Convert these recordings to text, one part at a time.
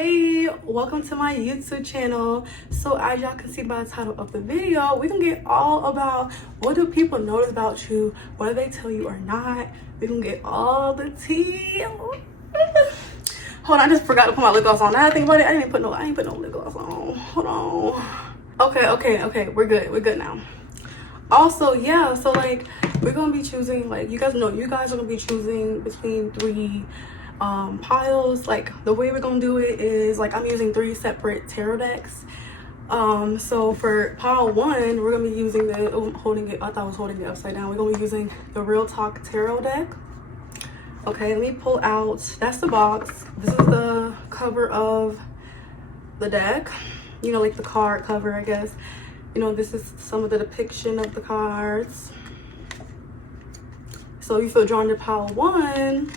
Hey, welcome to my YouTube channel. So as y'all can see by the title of the video, we can get all about what do people notice about you, whether they tell you or not. We can get all the tea. Hold on, I just forgot to put my lip gloss on. Now I think about it, I ain't put no lip gloss on. Hold on. Okay, we're good now. Also, yeah, so like we're gonna be choosing, like, you guys are gonna be choosing between three piles. Like the way we're gonna do it is, like, I'm using 3 separate tarot decks. So for pile 1, we're gonna be using the I thought I was holding it upside down. We're gonna be using the Real Talk tarot deck. Okay, let me pull out, that's the box. This is the cover of the deck, you know, like the card cover, I guess. You know, this is some of the depiction of the cards. So you feel drawn to pile 1.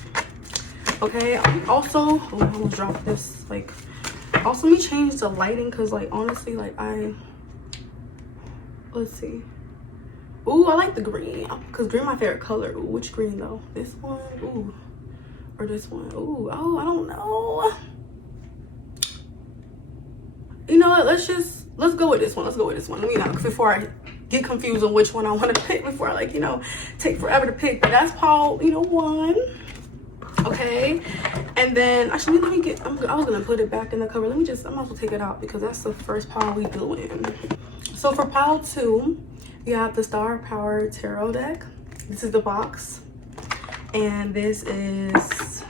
Okay, also, oh, I'm gonna drop this. Like, also let me change the lighting, because, like, honestly, like, let's see. Ooh, I like the green, because green my favorite color. Ooh, which green though? This one? Ooh, or this one? Ooh, oh, I don't know. You know what, let's go with this one. You know, before I get confused on which one I want to pick, before I, like, you know, take forever to pick. But that's pile, you know, 1. Okay, and then actually let me get, I was gonna put it back in the cover. I might as well take it out, because that's the first pile we doing. So for pile 2, you have the Star of Power tarot deck. This is the box, and this is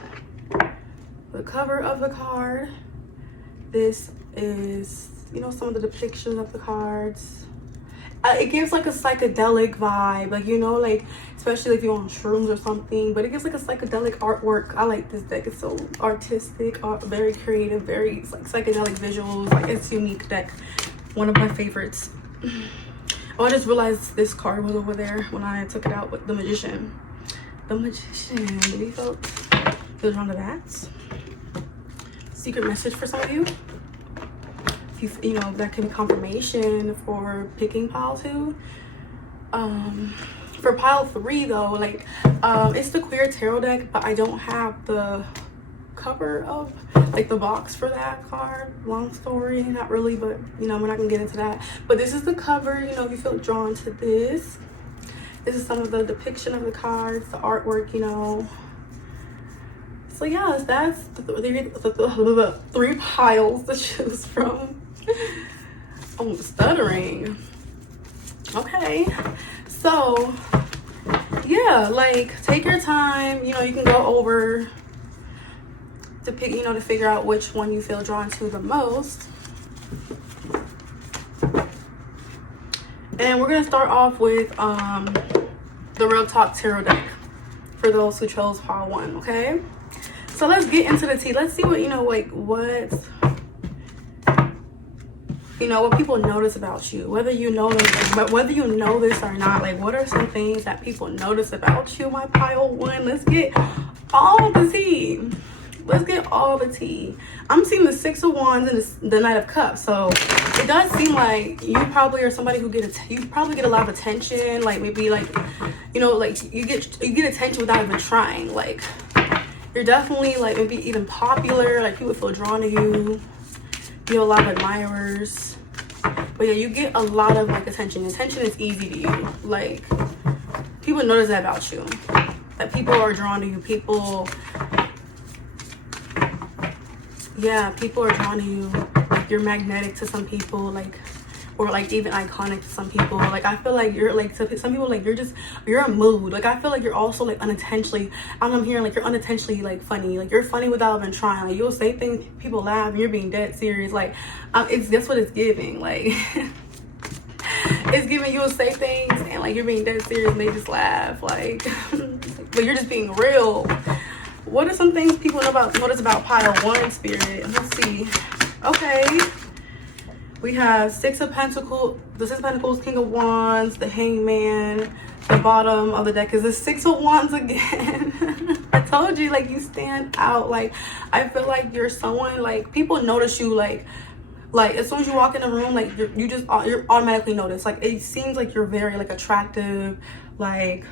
the cover of the card. This is, you know, some of the depictions of the cards. It gives like a psychedelic vibe, like, you know, like, especially if you're on shrooms or something, but it gives like a psychedelic artwork. I like this deck. It's so artistic, very creative, very like psychedelic visuals. Like, it's a unique deck, one of my favorites. Oh, I just realized this card was over there when I took it out with the Magician. You feel drawn to that? Secret message for some of you. You know, that can be confirmation for picking pile 2. For pile 3 though, like, it's the Queer tarot deck, but I don't have the cover of, like, the box for that card. Long story, not really, but, you know, we're not gonna get into that. But this is the cover. You know, if you feel drawn to this is some of the depiction of the cards, the artwork, you know. So yes, that's the 3 piles to choose from. I'm stuttering. Okay, so yeah, like, take your time. You know, you can go over to pick, you know, to figure out which one you feel drawn to the most. And we're gonna start off with the Real Talk tarot deck for those who chose pile 1. Okay, so let's get into the tea. Let's see what, you know, like, what, you know, what people notice about you, whether you know this, but whether you know this or not. Like, what are some things that people notice about you, my pile 1? Let's get all the tea. I'm seeing the 6 of Wands and the Knight of Cups, so it does seem like you probably are somebody who you probably get a lot of attention. Like, maybe, like, you know, like, you get attention without even trying. Like, you're definitely, like, maybe even popular. Like, people feel drawn to you. You have a lot of admirers. But yeah, you get a lot of, like, attention. Attention is easy to you. Like, people notice that about you. Like, people are drawn to you. People are drawn to you. Like, you're magnetic to some people, like, or, like, even iconic to some people. Like, I feel like you're, like, to some people, like, you're a mood. Like, I feel like you're also, like, unintentionally, I'm hearing, like, you're unintentionally, like, funny. Like, you're funny without even trying. Like, you'll say things, people laugh, and you're being dead serious. Like, that's what it's giving. Like, it's giving, you'll say things, and, like, you're being dead serious, and they just laugh. Like, but you're just being real. What are some things people notice about pile 1 spirit? Let's see. Okay. We have 6 of Pentacles, the 6 of Pentacles, King of Wands, the Hangman. The bottom of the deck is the 6 of Wands again. I told you, like, you stand out. Like, I feel like you're someone, like, people notice you, like as soon as you walk in the room, like, you're automatically noticed. Like, it seems like you're very, like, attractive. Like,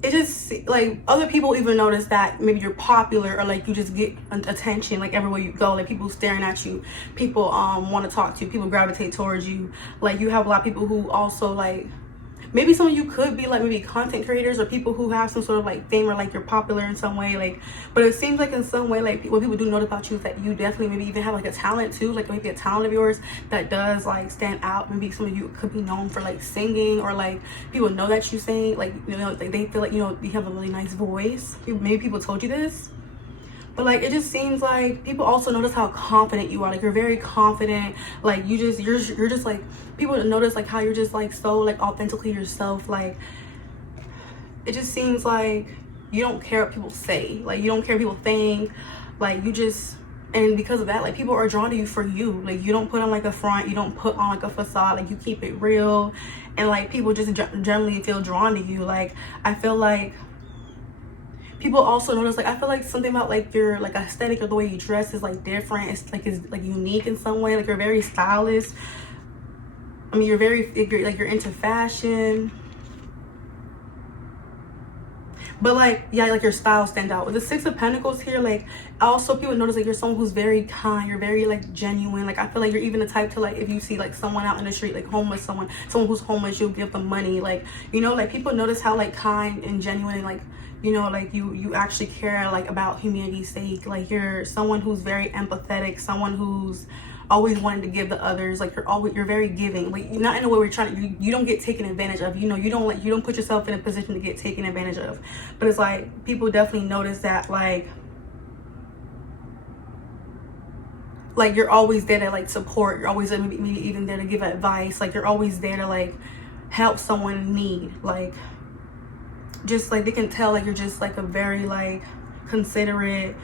it just like other people even notice that maybe you're popular, or like you just get attention like everywhere you go, like people staring at you, people want to talk to you, people gravitate towards you. Like you have a lot of people who also like, maybe some of you could be like maybe content creators or people who have some sort of like fame, or like you're popular in some way, like, but it seems like in some way like what people do notice about you is that you definitely maybe even have like a talent too, like maybe a talent of yours that does like stand out. Maybe some of you could be known for like singing, or like people know that you sing, like, you know, like they feel like, you know, you have a really nice voice. Maybe people told you this. But like it just seems like people also notice how confident you are. Like you're very confident. Like you're just like, people notice like how you're just like so like authentically yourself. Like it just seems like you don't care what people say. Like you don't care what people think. Like you just, and because of that, like people are drawn to you for you. Like you don't put on like a front, you don't put on like a facade, like you keep it real, and like people just generally feel drawn to you. Like I feel like people also notice, like I feel like something about like your like aesthetic or the way you dress is like different. It's like unique in some way. Like you're very stylish. I mean, you're like you're into fashion. But like, yeah, like your style stand out. With the Six of Pentacles here, like also people notice like you're someone who's very kind, you're very like genuine. Like I feel like you're even the type to like, if you see like someone out in the street, like homeless, someone who's homeless, you'll give them money. Like, you know, like people notice how like kind and genuine, and like, you know, like you actually care like about humanity's sake. Like you're someone who's very empathetic, someone who's always wanting to give to others. Like you're very giving. Like not in a way where you're trying to, you don't get taken advantage of. You know, you don't put yourself in a position to get taken advantage of. But it's like people definitely notice that like you're always there to like support. You're always maybe even there to give advice. Like you're always there to like help someone in need. Like just like they can tell like you're just like a very like considerate,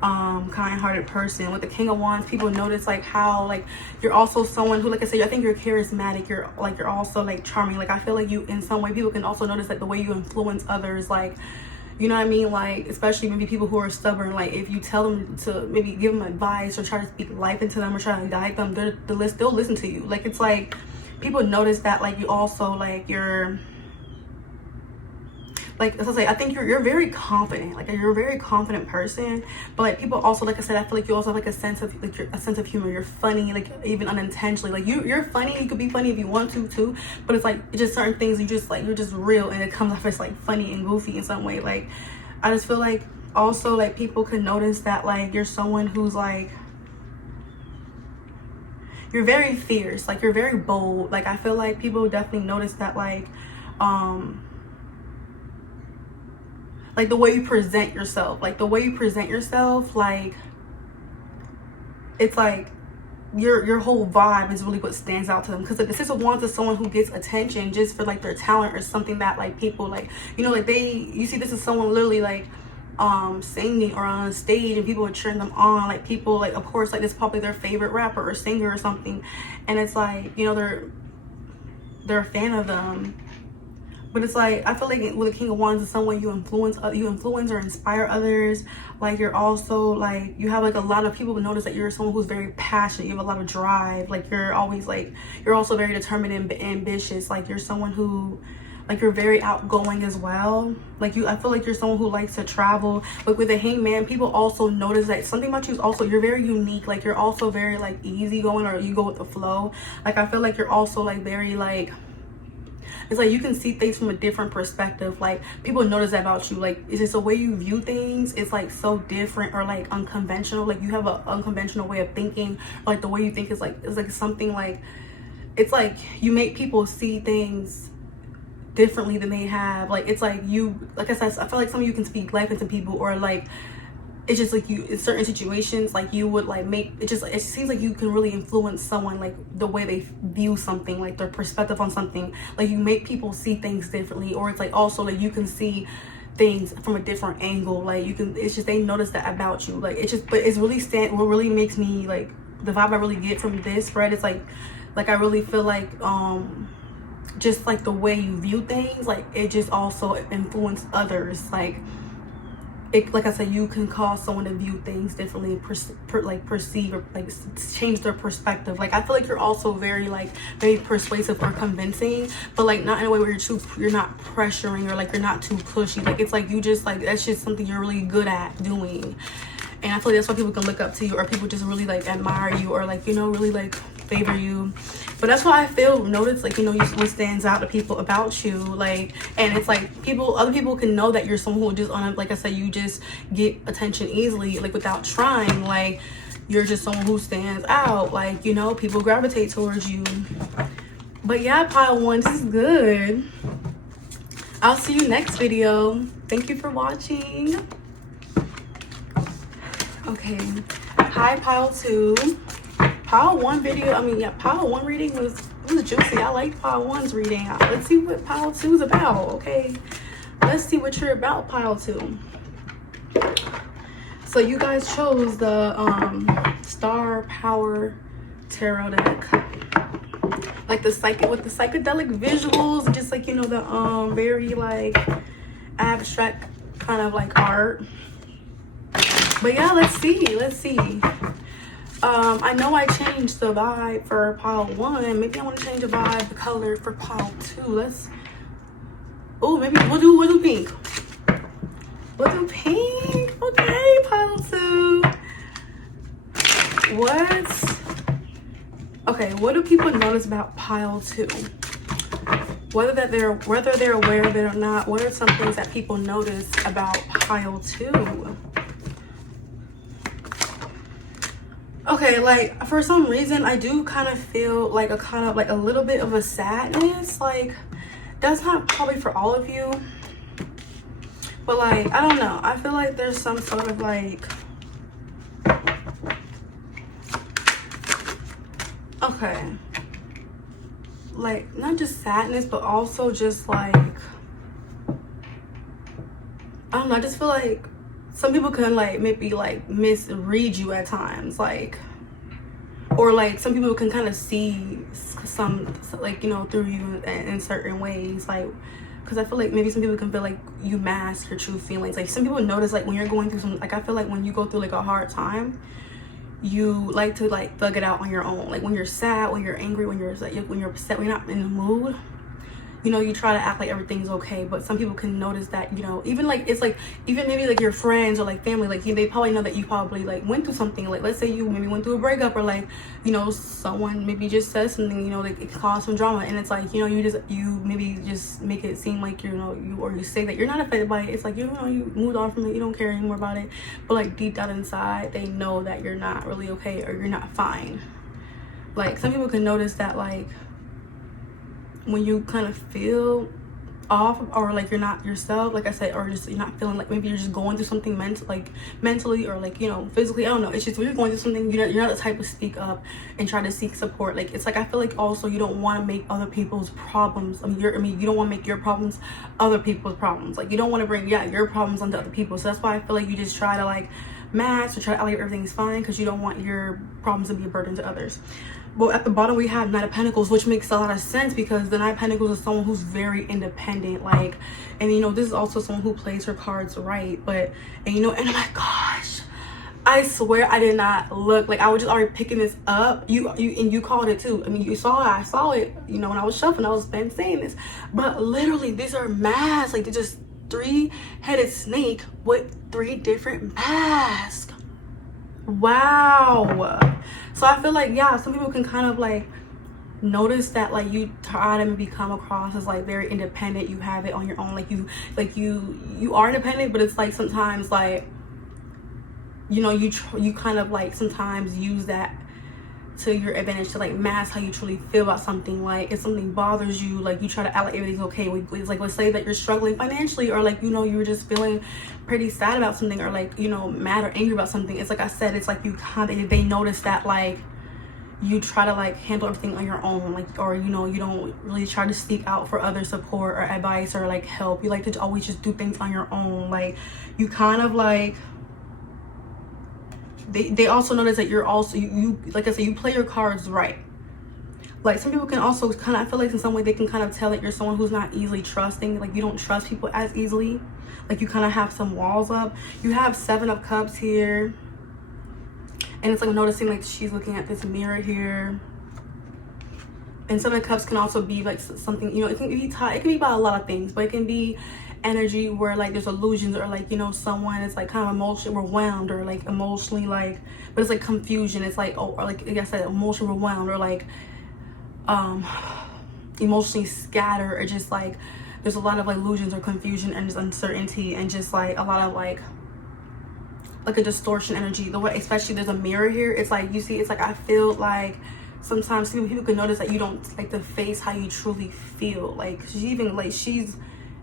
kind-hearted person. With the King of Wands, people notice like how like you're also someone who, like I said, I think you're charismatic. You're also like charming. Like I feel like you in some way, people can also notice like the way you influence others. Like, you know what I mean? Like especially maybe people who are stubborn. Like if you tell them to maybe give them advice or try to speak life into them or try to guide them, they'll listen to you. Like it's like people notice that like you also like you're like, as I say, I think you're very confident. Like you're a very confident person. But like people also, like I said, I feel like you also have like a sense of like a sense of humor. You're funny, like even unintentionally. Like you're funny. You could be funny if you want to too. But it's like it's just certain things you just like, you're just real, and it comes off as like funny and goofy in some way. Like I just feel like also like people can notice that like you're someone who's like, you're very fierce. Like you're very bold. Like I feel like people definitely notice that like the way you present yourself, like it's like your whole vibe is really what stands out to them. Because like the Six of Wands is someone who gets attention just for like their talent or something that like people like, you know, like you see this is someone literally like singing or on stage and people are cheering them on. Like people like, of course, like it's probably their favorite rapper or singer or something, and it's like, you know, they're a fan of them. But it's like, I feel like with the King of Wands, in some way you influence or inspire others. Like you're also like, you have like a lot of people notice that you're someone who's very passionate. You have a lot of drive. Like you're always like, you're also very determined and ambitious. Like you're someone who, like you're very outgoing as well. Like I feel like you're someone who likes to travel. But with the Hangman, people also notice that something about you is also, you're very unique. Like you're also very like easygoing, or you go with the flow. Like I feel like you're also like very like, it's like you can see things from a different perspective. Like people notice that about you. Like it's just the way you view things. It's like so different or like unconventional. Like you have an unconventional way of thinking. Or, like the way you think is like, it's like something like, it's like you make people see things differently than they have. Like it's like you, like I said, I feel like some of you can speak life into people, or like it's just like you in certain situations, like you would like make it just, it seems like you can really influence someone, like the way they view something, like their perspective on something. Like you make people see things differently. Or it's like also like you can see things from a different angle. Like you can, it's just they notice that about you. Like it's just, but it's really what really makes me like, the vibe I really get from this spread is like I really feel like just like the way you view things, like it just also influence others. Like it, like I said, you can cause someone to view things differently, like perceive or like change their perspective. Like I feel like you're also very like very persuasive or convincing, but like not in a way where you're not pressuring or like you're not too pushy. Like it's like you just like, that's just something you're really good at doing. And I feel like that's why people can look up to you, or people just really like admire you, or like, you know, really like favor you. But that's why I notice like, you know, what stands out to people about you. Like, and it's like other people can know that you're someone who just like I said, you just get attention easily, like without trying. Like you're just someone who stands out. Like, you know, people gravitate towards you. But yeah, pile 1, this is good. I'll see you next video. Thank you for watching. Okay, hi pile 2. Pile 1 video, pile 1 reading was juicy. I liked pile 1's reading. Let's see what pile 2 is about. Okay, let's see what you're about, pile 2. So you guys chose the Star Power Tarot deck, like the with the psychedelic visuals, just like, you know, the very like abstract kind of like art. But yeah, let's see. I know I changed the vibe for pile 1. Maybe I want to change the vibe, the color for pile 2. Maybe we'll do pink. We'll do pink. Okay, pile 2. What do people notice about pile 2? Whether they're aware of it or not, what are some things that people notice about pile 2? Okay, like for some reason I do kind of feel like a little bit of a sadness. Like that's not probably for all of you, but like I don't know, I feel like there's some sort of like, okay, like not just sadness, but also just like, I don't know, I just feel like some people can like maybe like misread you at times, like, or like some people can kind of see some like, you know, through you in certain ways, like, because I feel like maybe some people can feel like you mask your true feelings. Like some people notice like when you're going through some, like I feel like when you go through like a hard time, you like to like thug it out on your own. Like when you're sad, when you're angry, when you're upset, when you're not in the mood, you know, you try to act like everything's okay. But some people can notice that, you know, even like, it's like, even maybe like your friends or like family, like they probably know that you probably like went through something. Like let's say you maybe went through a breakup, or like, you know, someone maybe just says something, you know, like it caused some drama, and it's like, you know, you maybe just make it seem like, you know, you say that you're not affected by it. It's like, you know, you moved on from it, you don't care anymore about it, but like deep down inside they know that you're not really okay, or you're not fine. Like some people can notice that, like when you kind of feel off, or like you're not yourself, like I said, or just you're not feeling, like maybe you're just going through something mentally, or like, you know, physically, I don't know, it's just when you're going through something, you're not the type to speak up and try to seek support. Like it's like, I feel like also you don't want to make other people's problems, you don't want to make your problems other people's problems. Like you don't want to bring your problems onto other people. So that's why I feel like you just try to like mask or try to act like everything's fine, because you don't want your problems to be a burden to others. But at the bottom we have Knight of Pentacles, which makes a lot of sense, because the Knight of Pentacles is someone who's very independent, like, and you know, this is also someone who plays her cards right. But, and you know, and oh my gosh, I swear I did not look, like I was just already picking this up. You called it too. I mean, you saw it, I saw it, you know, when I was shuffling, I was saying this, but literally these are masks. Like they're just 3-headed snake with 3 different masks. Wow. So I feel like, yeah, some people can kind of like notice that, like you try to maybe come across as like very independent, you have it on your own, like you are independent, but it's like sometimes, like, you know, you kind of like sometimes use that to your advantage to like mask how you truly feel about something. Like if something bothers you, like you try to act like everything's okay. It's like, let's say that you're struggling financially, or like, you know, you're just feeling pretty sad about something, or like, you know, mad or angry about something. It's like I said, it's like you kind of, they notice that like you try to like handle everything on your own, like, or you know, you don't really try to seek out for other support or advice or like help. You like to always just do things on your own. Like you kind of like, they also notice that you're also, you like I said, you play your cards right. Like some people can also kind of, I feel like in some way they can kind of tell that you're someone who's not easily trusting. Like you don't trust people as easily. Like you kind of have some walls up. You have 7 of Cups here. And it's like I'm noticing like she's looking at this mirror here. And 7 of Cups can also be like something, you know, it can be tied, it can be about a lot of things, but it can be energy where like there's illusions, or like, you know, someone is like kind of emotionally overwhelmed, or like emotionally like, but it's like confusion. It's like, oh, or like I said, emotionally overwhelmed, or like emotionally scattered, or just like there's a lot of like illusions or confusion and just uncertainty, and just like a lot of like a distortion energy. The way, especially there's a mirror here, it's like, you see, it's like I feel like sometimes people can notice that you don't like to face how you truly feel. Like she's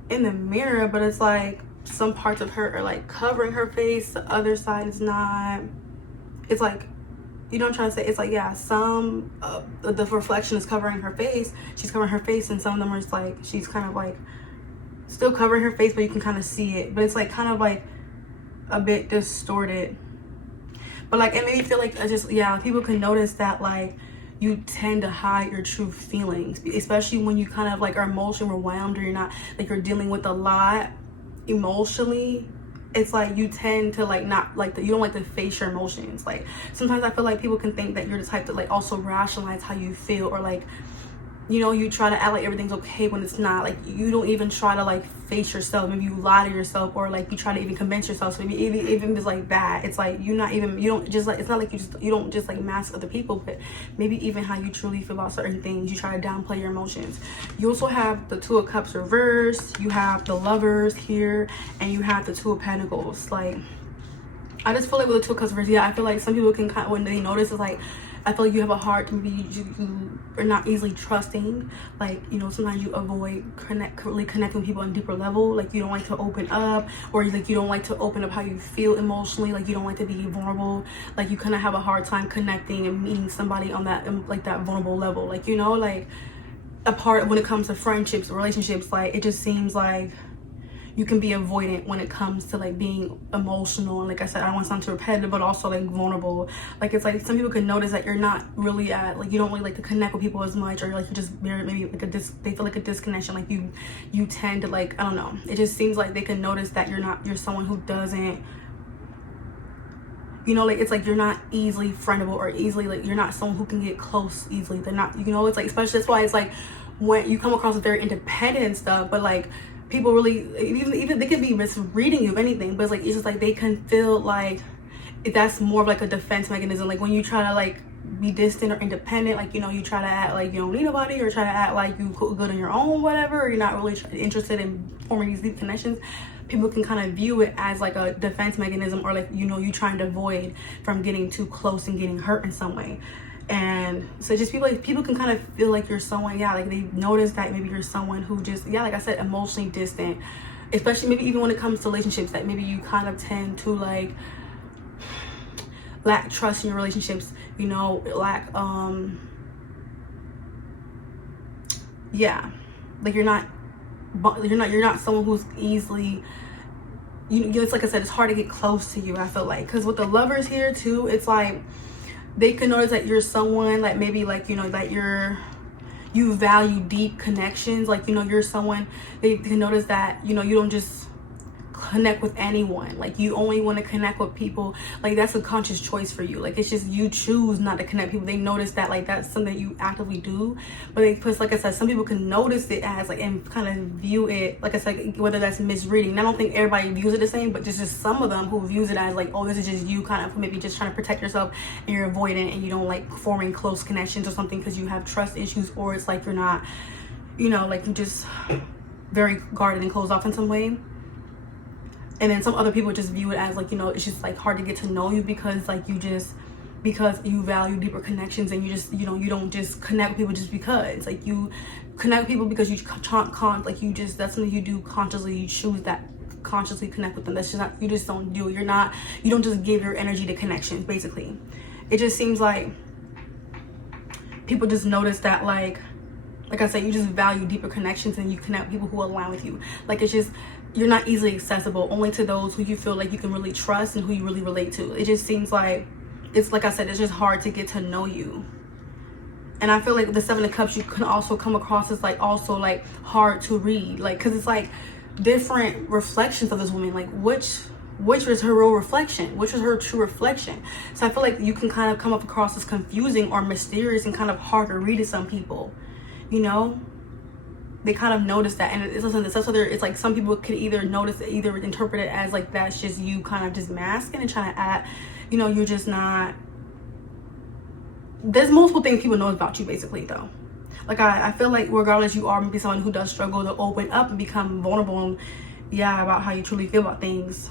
in the mirror, but it's like some parts of her are like covering her face, the other side is not. It's like, you know what I'm trying to say? It's like, yeah, some the reflection is covering her face, she's covering her face, and some of them are just like she's kind of like still covering her face, but you can kind of see it, but it's like kind of like a bit distorted. But like it made me feel like people can notice that like you tend to hide your true feelings, especially when you kind of like are emotionally overwhelmed, or you're not like you're dealing with a lot emotionally. It's like you tend to like not like you don't like to face your emotions. Like sometimes I feel like people can think that you're the type to like also rationalize how you feel, or like, you know, you try to act like everything's okay when it's not. Like you don't even try to like face yourself. Maybe you lie to yourself, or like you try to even convince yourself. So maybe even if it's like that, it's like you don't just like, it's not like you don't just like mask other people, but maybe even how you truly feel about certain things, you try to downplay your emotions. You also have the 2 of Cups reversed, you have the Lovers here, and you have the 2 of Pentacles. Like I just feel like with the 2 of Cups reversed, I feel like some people can kind of, when they notice, it's like I feel like you have a heart, maybe you are not easily trusting. Like, you know, sometimes you avoid really connecting with people on a deeper level. Like you don't like to open up, or like you don't like to open up how you feel emotionally. Like you don't like to be vulnerable. Like you kind of have a hard time connecting and meeting somebody on that like that vulnerable level. Like, you know, like apart when it comes to friendships or relationships, like it just seems like you can be avoidant when it comes to like being emotional. And like I said, I don't want to sound too repetitive, but also like vulnerable. Like it's like some people can notice that you're not really at like, you don't really like to connect with people as much, or like you just maybe like they feel like a disconnection. Like you tend to like, I don't know, it just seems like they can notice that you're someone who doesn't, you know, like it's like you're not easily friendable, or easily like you're not someone who can get close easily. They're not, you know, it's like, especially that's why it's like when you come across as very independent and stuff, but like people really, even they could be misreading you, if anything, but it's like, it's just like they can feel like that's more of like a defense mechanism. Like when you try to like be distant or independent, like, you know, you try to act like you don't need nobody, or try to act like you good on your own, whatever, or you're not really interested in forming these deep connections, people can kind of view it as like a defense mechanism, or like, you know, you trying to avoid from getting too close and getting hurt in some way. And so just people can kind of feel like you're someone, yeah, like they notice that maybe you're someone who just, yeah, like I said, emotionally distant, especially maybe even when it comes to relationships, that maybe you kind of tend to like lack trust in your relationships, you know, lack yeah, like you're not someone who's easily, you know, it's like I said, it's hard to get close to you, I feel like, because with the Lovers here too, it's like they can notice that you're someone like maybe like, you know, that you value deep connections. Like, you know, you're someone, they can notice that, you know, you don't just connect with anyone. Like you only want to connect with people, like that's a conscious choice for you. Like it's just you choose not to connect people. They notice that like that's something that you actively do. But they put, like I said, some people can notice it as like, and kind of view it, like I said, whether that's misreading. And I don't think everybody views it the same, but just some of them who views it as like, oh, this is just you kind of maybe just trying to protect yourself, and you're avoidant, and you don't like forming close connections or something because you have trust issues, or it's like you're not, you know, like you just very guarded and closed off in some way. And then some other people just view it as like, you know, it's just like hard to get to know you because like because you value deeper connections, and you just, you know, you don't just connect with people just because. Like you connect with people because you like you just, that's something you do consciously. You choose that consciously connect with them. That's just not, you just don't do it. You don't just give your energy to connections, basically. It just seems like people just notice that like I said, you just value deeper connections, and you connect with people who align with you. Like it's just, you're not easily accessible, only to those who you feel like you can really trust and who you really relate to. It just seems like, it's like I said, it's just hard to get to know you. And I feel like the Seven of Cups, you can also come across as like also like hard to read, like because it's like different reflections of this woman, like which was her real reflection, which was her true reflection. So I feel like you can kind of come up across as confusing or mysterious and kind of hard to read to some people, you know. They kind of notice that, and it's like some people could either notice it, either interpret it as like that's just you kind of just masking and trying to act, you know, you're just not. There's multiple things people know about you basically though. Like I feel like regardless, you are maybe someone who does struggle to open up and become vulnerable and about how you truly feel about things.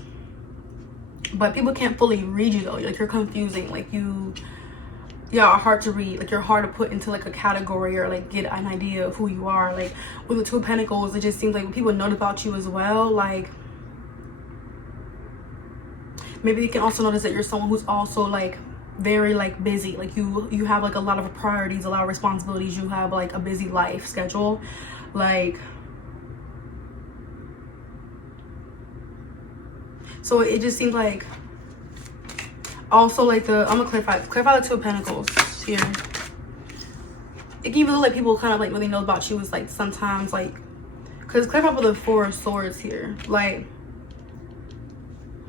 But people can't fully read you though. Like you're confusing, like you are hard to read, like you're hard to put into like a category or like get an idea of who you are. Like with the Two of Pentacles, it just seems like when people know about you as well, like maybe you can also notice that you're someone who's also like very like busy, like you have like a lot of priorities, a lot of responsibilities, you have like a busy life schedule, like so it just seems like also like I'm gonna clarify the Two of Pentacles here. It can even look like people kind of like really know about you is like sometimes like, because clarify with the Four of Swords here, like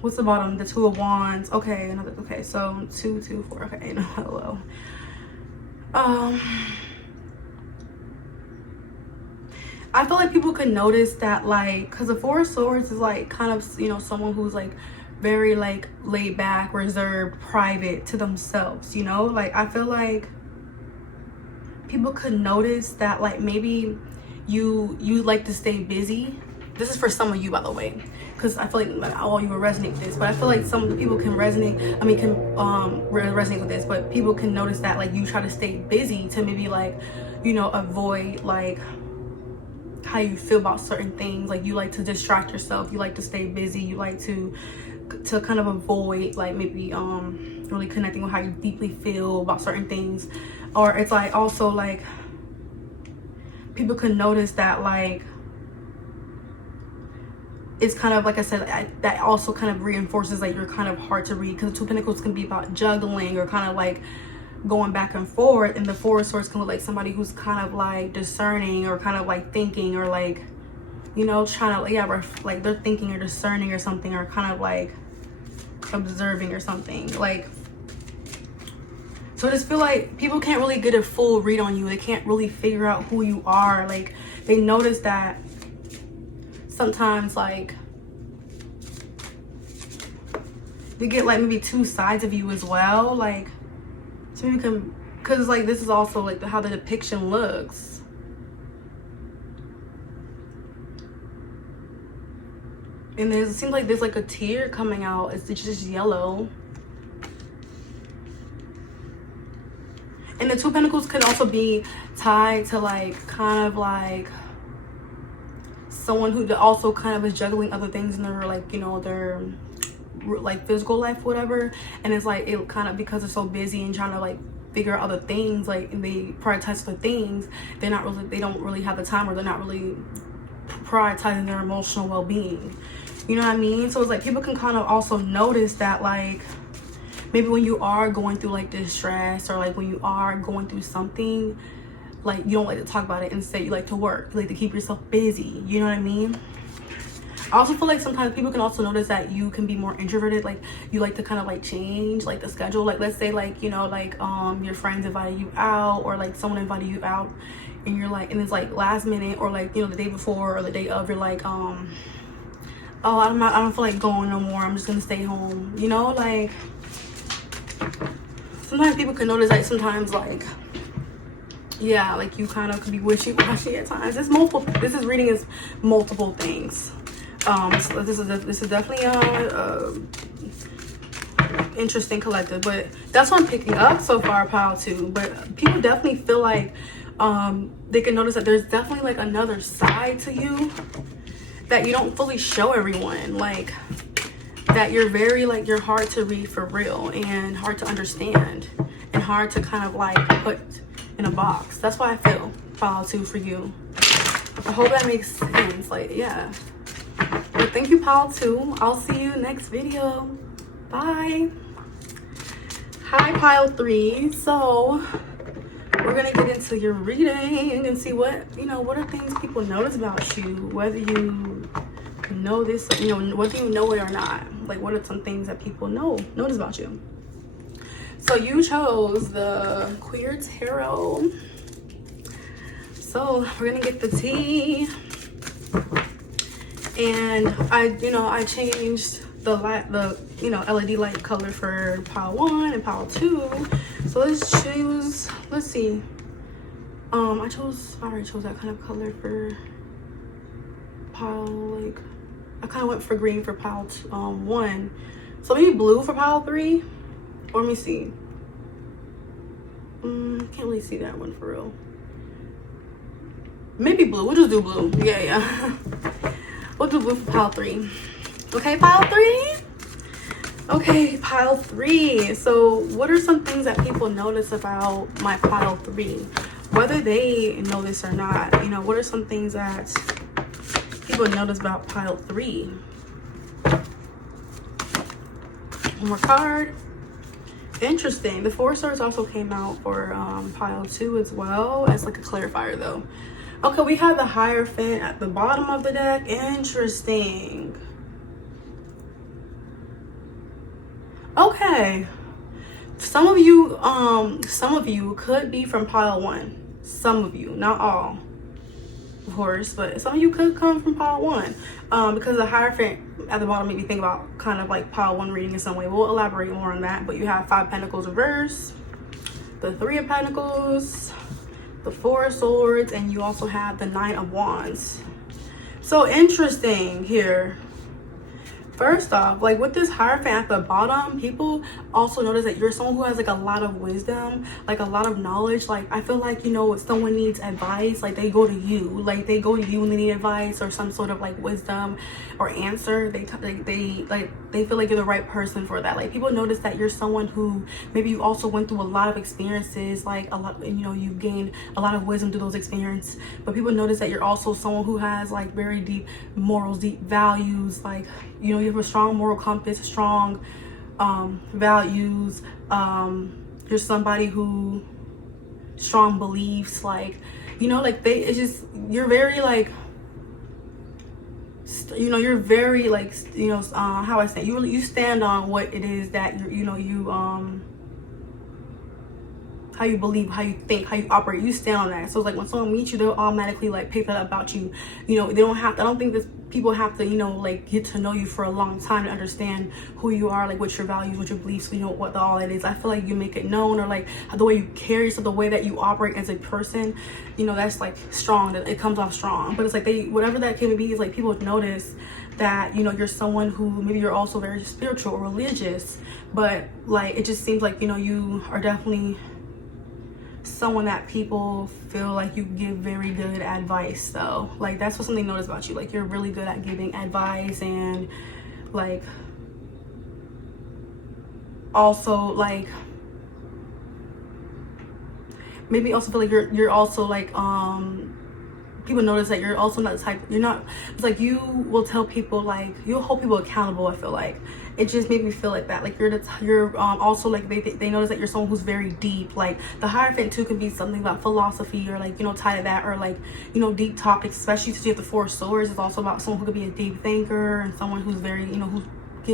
what's the bottom? The Two of Wands. Okay, another. Okay, so 2, 2, 4. Okay, no, hello. I feel like people could notice that, like, because the Four of Swords is like kind of, you know, someone who's like very like laid back, reserved, private to themselves, you know. Like I feel like people could notice that, like maybe you like to stay busy. This is for some of you, by the way, because I feel like all you will resonate with this, but I feel like some people can resonate. I mean, can resonate with this, but people can notice that like you try to stay busy to maybe like, you know, avoid like how you feel about certain things. Like you like to distract yourself, you like to stay busy, you like to kind of avoid like maybe really connecting with how you deeply feel about certain things. Or it's like also like people can notice that like it's kind of like I said, that also kind of reinforces like you're kind of hard to read, because the Two of Pentacles can be about juggling or kind of like going back and forth, and the Four of Swords can look like somebody who's kind of like discerning or kind of like thinking or like, you know, trying to like they're thinking or discerning or something, or kind of like observing or something. Like, so I just feel like people can't really get a full read on you. They can't really figure out who you are. Like they notice that sometimes like you get like maybe two sides of you as well. Like so maybe can, because like this is also like how the depiction looks. And it seems like there's like a tear coming out. It's just yellow. And the Two of Pentacles could also be tied to like kind of like someone who also kind of is juggling other things in their like, you know, their like physical life, whatever. And it's like it kind of, because they're so busy and trying to like figure out other things, like, and they prioritize other things, they don't really have the time, or they're not really prioritizing their emotional well-being, you know what I mean? So it's like people can kind of also notice that like maybe when you are going through like distress, or like when you are going through something, like you don't like to talk about it. Instead you like to work, you like to keep yourself busy, you know what I mean? I also feel like sometimes people can also notice that you can be more introverted. Like you like to kind of like change like the schedule. Like let's say like, you know, like your friends invited you out, or like someone invited you out, and you're like, and it's like last minute, or like, you know, the day before or the day of, you're like oh, I don't feel like going no more, I'm just gonna stay home, you know? Like sometimes people can notice like sometimes like, yeah, like you kind of could be wishy-washy at times. It's multiple, this is reading is multiple things. So this is definitely interesting collective, but that's what I'm picking up so far, pile 2. But people definitely feel like they can notice that there's definitely like another side to you that you don't fully show everyone. Like that you're very like, you're hard to read for real, and hard to understand, and hard to kind of like put in a box. That's why I feel pile 2 for you. I hope that makes sense. Like, yeah. But thank you, pile 2. I'll see you next video. Bye. Hi, pile 3. So we're gonna get into your reading and see what, what are things people notice about you, whether you know this, whether you know it or not. Like, what are some things that people notice about you? So you chose the Queer Tarot. So we're gonna get the tea. And I changed the LED light color for pile 1 and pile 2. So let's choose, let's see. I already chose that kind of color for pile, like, I kind of went for green for pile 1. So maybe blue for pile 3. Or let me see. Can't really see that one for real. Maybe blue. We'll just do blue. Yeah. We'll do blue for pile 3. Okay, pile 3. Okay, pile 3. So what are some things that people notice about my pile 3? Whether they know this or not, what are some things that people notice about pile 3? One more card. Interesting. The 4 Swords also came out for pile 2 as well, as like a clarifier though. Okay, we have the Hierophant at the bottom of the deck. Interesting. Okay. Some of you could be from pile 1. Some of you, not all, of course, but some of you could come from pile 1. Because the Hierophant at the bottom made me think about kind of like pile 1 reading in some way. We'll elaborate more on that. But you have 5 Pentacles reverse, the 3 of Pentacles, the 4 of Swords, and you also have the 9 of Wands. So interesting here. First off, like with this Hierophant at the bottom, people also notice that you're someone who has like a lot of wisdom, like a lot of knowledge. Like I feel like, if someone needs advice, like they go to you. Like they go to you when they need advice or some sort of like wisdom or answer. They feel like you're the right person for that. Like people notice that you're someone who maybe you also went through a lot of experiences, like a lot, you've gained a lot of wisdom through those experiences. But people notice that you're also someone who has like very deep morals, deep values, like, you have a strong moral compass, strong values. You're somebody who strong beliefs, like, you're very like, you're very like, how I say, you stand on what it is that how you believe, how you think, how you operate. You stand on that. So it's like when someone meets you, they'll automatically like pick that about you. They don't have to, I don't think this people have to, like get to know you for a long time to understand who you are, like what your values, what your beliefs, what all it is. I feel like you make it known, or like the way you carry yourself, the way that you operate as a person, that's like strong, that it comes off strong. But it's like whatever that can be, is like people notice that, you're someone who maybe you're also very spiritual or religious, but like it just seems like, you are definitely someone that people feel like you give very good advice though. Like that's what something notice about you. Like you're really good at giving advice, and like also like maybe also feel like you're also like people notice that you're also not the type, it's like you will tell people, like you'll hold people accountable. I feel like it just made me feel like that. Like you're also like they notice that you're someone who's very deep. Like the Hierophant too could be something about philosophy, or like tied to that, or like deep topics, especially since you have the 4 Swords. It's also about someone who could be a deep thinker and someone who's very who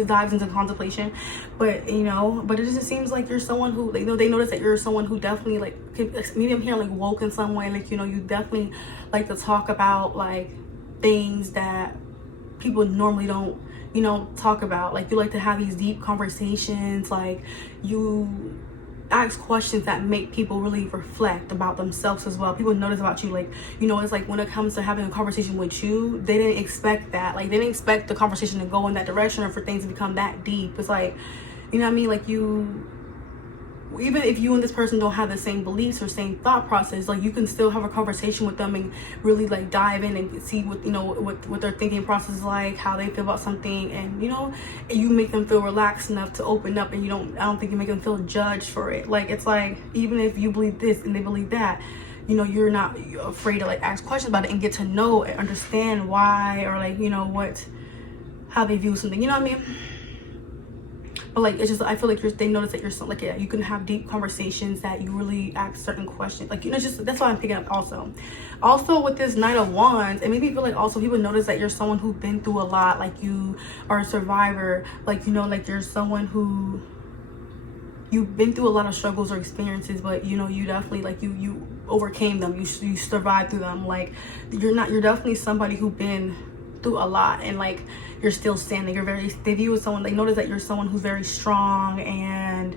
dives into contemplation. But but it just seems like you're someone who they notice that you're someone who definitely like maybe I'm hearing like woke in some way. Like you definitely like to talk about like things that people normally don't talk about. Like you like to have these deep conversations, like you ask questions that make people really reflect about themselves as well. People notice about you, like it's like when it comes to having a conversation with you, they didn't expect that. Like they didn't expect the conversation to go in that direction, or for things to become that deep. It's like, what I mean, like even if you and this person don't have the same beliefs or same thought process, like you can still have a conversation with them and really like dive in and see what what their thinking process is like, how they feel about something, and you make them feel relaxed enough to open up, and I don't think you make them feel judged for it. Like it's like even if you believe this and they believe that, you're not afraid to like ask questions about it and get to know and understand why, or like how they view something. You know what I mean? But like, it's just, I feel like they notice that you're so, like, yeah, you can have deep conversations, that you really ask certain questions, like, you know, just that's why I'm picking up. Also with this Knight of Wands, it made me feel like also people notice that you're someone who's been through a lot, like you are a survivor, like, you know, like you're someone who you've been through a lot of struggles or experiences, but you know, you definitely, like, you overcame them, you survived through them. Like, you're definitely somebody who's been through a lot, and like, you're still standing. They view as someone, they notice that you're someone who's very strong. And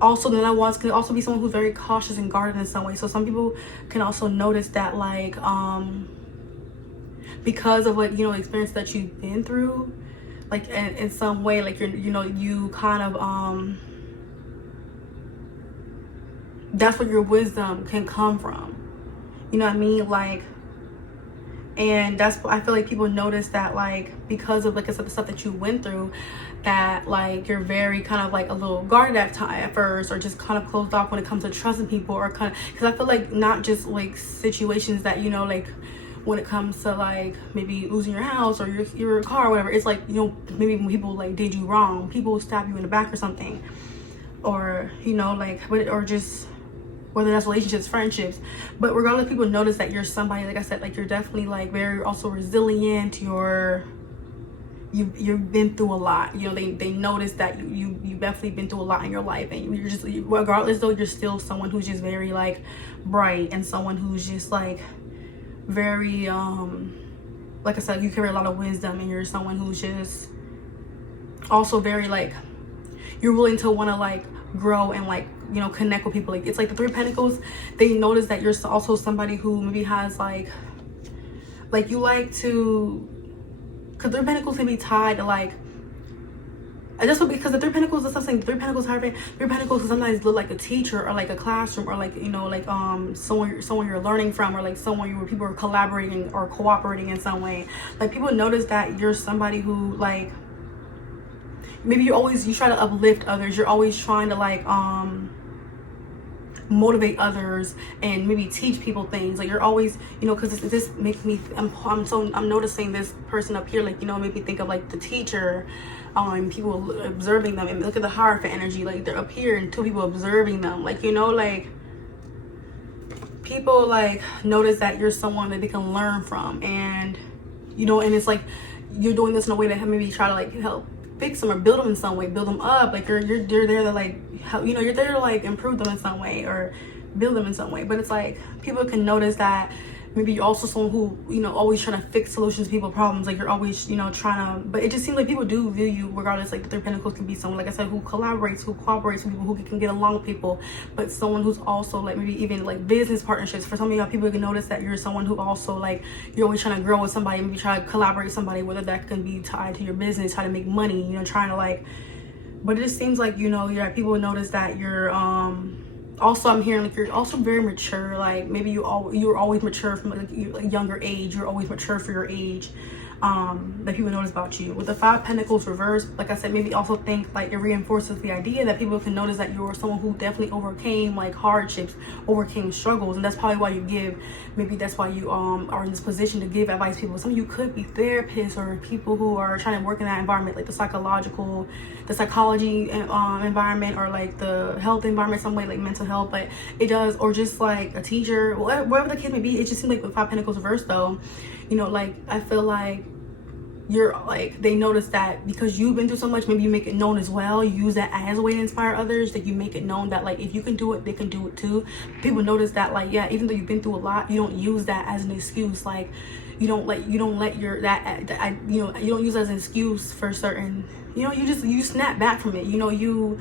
also the Knight of Wands can also be someone who's very cautious and guarded in some way. So some people can also notice that, like, because of, like, you know, experience that you've been through, like, in some way, like, you're, you know, you kind of that's where your wisdom can come from, you know what I mean? Like, and that's, I feel like people notice that, like, because of, like I said, the stuff that you went through, that like you're very kind of like a little guarded at first, or just kind of closed off when it comes to trusting people, or kind of, because I feel like not just like situations that, you know, like when it comes to like maybe losing your house or your car or whatever, it's like, you know, maybe when people like did you wrong, people stab you in the back or something, or, you know, like, or just whether that's relationships, friendships. But regardless, people notice that you're somebody, like I said, like you're definitely like very also resilient. You've been through a lot. You know, they notice that you've definitely been through a lot in your life, and you're just, regardless though, you're still someone who's just very like bright, and someone who's just like very like I said, you carry a lot of wisdom, and you're someone who's just also very like, you're willing to want to like grow and like, you know, connect with people. Like, it's like the Three of Pentacles, they notice that you're also somebody who maybe has like you like to, because Three of Pentacles can be tied to like, I just because the Three of Pentacles is something, Three of Pentacles having Three of Pentacles can sometimes look like a teacher, or like a classroom, or like, you know, like someone you're learning from, or like someone where people are collaborating or cooperating in some way. Like, people notice that you're somebody who like, maybe you try to uplift others, you're always trying to like motivate others, and maybe teach people things. Like, you're always, you know, because this makes me, I'm noticing this person up here, like, you know, maybe think of like the teacher, people observing them, and look at the Hierophant energy, like they're up here and two people observing them, like, you know, like people like notice that you're someone that they can learn from, and you know, and it's like you're doing this in a way that maybe try to like help fix them or build them in some way, build them up. Like, you're there to like help, you know, you're there to like improve them in some way or build them in some way. But it's like people can notice that maybe you're also someone who, you know, always trying to fix solutions to people's problems. Like, you're always, you know, trying to, but it just seems like people do view you, regardless, like the Three of Pentacles can be someone, like I said, who collaborates, who cooperates with people, who can get along with people, but someone who's also like maybe even like business partnerships. For some of y'all, people can notice that you're someone who also like, you're always trying to grow with somebody, maybe try to collaborate with somebody, whether that can be tied to your business, how to make money, you know, trying to like, but it just seems like, you know, people notice that you're also, I'm hearing like you're also very mature. Like, maybe you were always mature from like a younger age. You're always mature for your age. That people notice about you. With the Five of Pentacles reversed, like I said, maybe also think like it reinforces the idea that people can notice that you're someone who definitely overcame like hardships, overcame struggles, and that's probably why you give. Maybe that's why you are in this position to give advice to people. Some of you could be therapists or people who are trying to work in that environment, like the psychology environment, or like the health environment, some way, like mental health. But it does, or just like a teacher, whatever the case may be. It just seems like with Five of Pentacles reversed though, you know, like I feel like you're like, they notice that because you've been through so much, maybe you make it known as well. You use that as a way to inspire others, that you make it known that like, if you can do it, they can do it too. People notice that, like, yeah, even though you've been through a lot, you don't use that as an excuse. Like, you don't let your you know, you don't use it as an excuse for certain, you know, you snap back from it, you know, you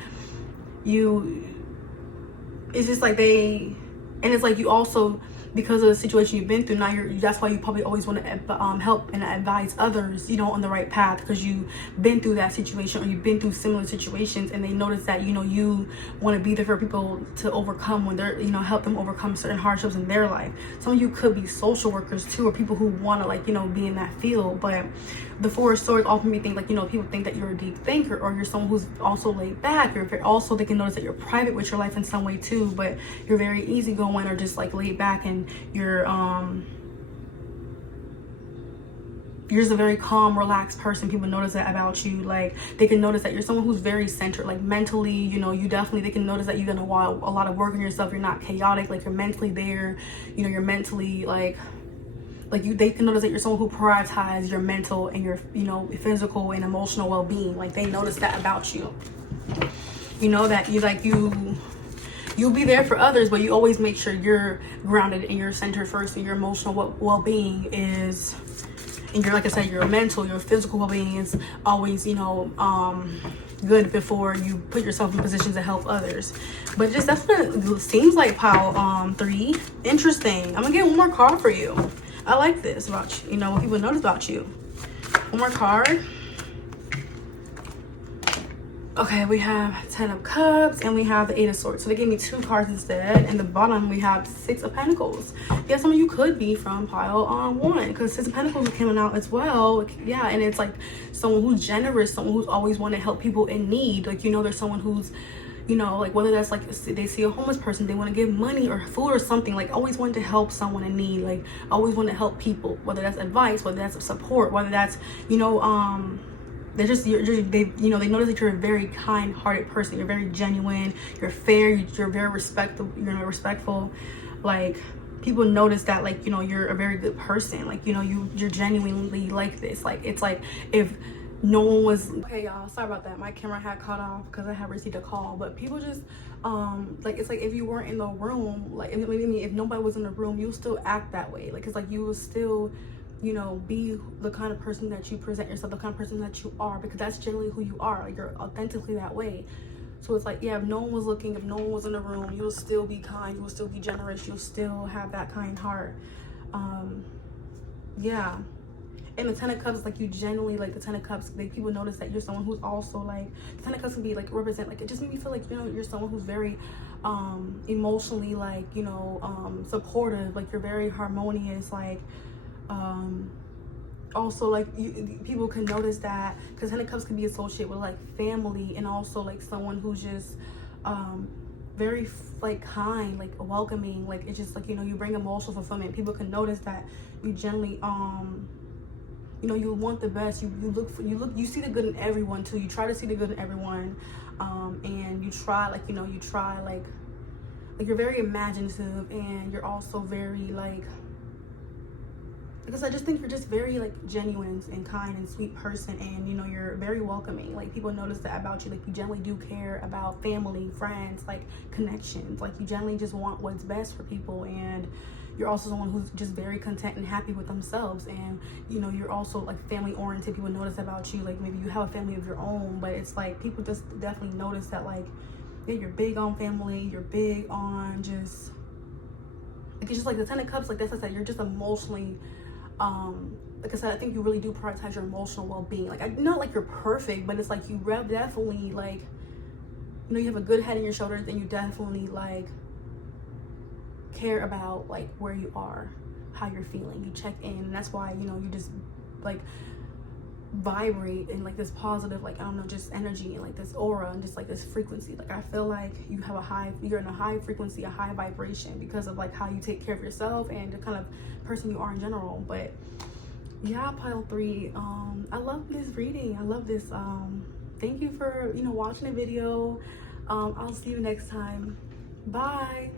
it's just like and it's like you also, because of the situation you've been through, now that's why you probably always want to help and advise others, you know, on the right path, because you've been through that situation, or you've been through similar situations, and they notice that, you know, you want to be there for people to overcome when they're, you know, help them overcome certain hardships in their life. Some of you could be social workers too, or people who want to, like, you know, be in that field. But the Four of Swords often me think, like, you know, people think that you're a deep thinker, or you're someone who's also laid back, or if you're also, they can notice that you're private with your life in some way too, but you're very easygoing, or just like laid back, and you're you're just a very calm, relaxed person. People notice that about you. Like, they can notice that you're someone who's very centered, like mentally, you know, they can notice that you're gonna want a lot of work on yourself. You're not chaotic, like you're mentally there, you know, you're mentally they can notice that you're someone who prioritizes your mental and your, you know, physical and emotional well-being. Like, they notice that about you. You know, that you'll be there for others, but you always make sure you're grounded and you're centered first, and your emotional well-being is, and your, like I said, your mental, your physical well-being is always, you know, good before you put yourself in positions to help others. But just, that's what it seems like, pile 3. Interesting. I'm gonna get one more card for you. I like this about you, you know, what people notice about you. One more card. Okay, we have 10 of Cups and we have the 8 of Swords. So they gave me 2 cards instead. And the bottom we have 6 of Pentacles. Yeah, some of you could be from pile 1, because 6 of Pentacles are coming out as well. Yeah, and it's like someone who's generous, someone who's always want to help people in need. Like, you know, there's someone who's, you know, like, whether that's like they see a homeless person, they want to give money or food or something, like always want to help someone in need, like always want to help people, whether that's advice, whether that's support, whether that's, you know, they you know, they notice that you're a very kind-hearted person. You're very genuine, you're fair, you're very respectful. Like, people notice that, like, you know, you're a very good person. Like, you know, you're genuinely like this. Like, it's like if no one was, okay, y'all, sorry about that, my camera had cut off because I had received a call. But people just like, it's like if you weren't in the room, like, if nobody was in the room, you'll still act that way. Like, it's like you will still, you know, be the kind of person that you present yourself, the kind of person that you are, because that's generally who you are. Like, you're authentically that way. So it's like, yeah, if no one was looking, if no one was in the room, you'll still be kind, you'll still be generous, you'll still have that kind heart. Yeah. And the 10 of Cups, like, you genuinely, like, the 10 of Cups, like, people notice that you're someone who's also, like, the 10 of Cups can be, like, represent, like, it just made me feel like, you know, you're someone who's very emotionally, like, you know, supportive. Like, you're very harmonious, like, also, like, people can notice that, because 10 of Cups can be associated with, like, family, and also, like, someone who's just very, like, kind, like, welcoming. Like, it's just like, you know, you bring emotional fulfillment. People can notice that you generally you know, you want the best. You see the good in everyone too. You try to see the good in everyone, and you try, like, you know, like you're very imaginative, and you're also very, like, because I just think you're just very, like, genuine and kind and sweet person, and, you know, you're very welcoming. Like, people notice that about you. Like, you generally do care about family, friends, like, connections. Like, you generally just want what's best for people, and you're also someone who's just very content and happy with themselves. And, you know, you're also, like, family oriented. People notice about you, like, maybe you have a family of your own, but it's like people just definitely notice that, like, yeah, you're big on family, you're big on just, like, it's just like the 10 of Cups, like, that's what I said, you're just emotionally, like I said, I think you really do prioritize your emotional well-being. Like, not like you're perfect, but it's like you definitely, like, you know, you have a good head on your shoulders, and you definitely, like, care about, like, where you are, how you're feeling. You check in, and that's why, you know, you just, like, vibrate in, like, this positive, like, I don't know, just energy, and, like, this aura, and just, like, this frequency. Like, I feel like you're in a high frequency, a high vibration, because of, like, how you take care of yourself and the kind of person you are in general. But yeah, pile 3, I love this reading. I love this. Thank you for, you know, watching the video. I'll see you next time. Bye.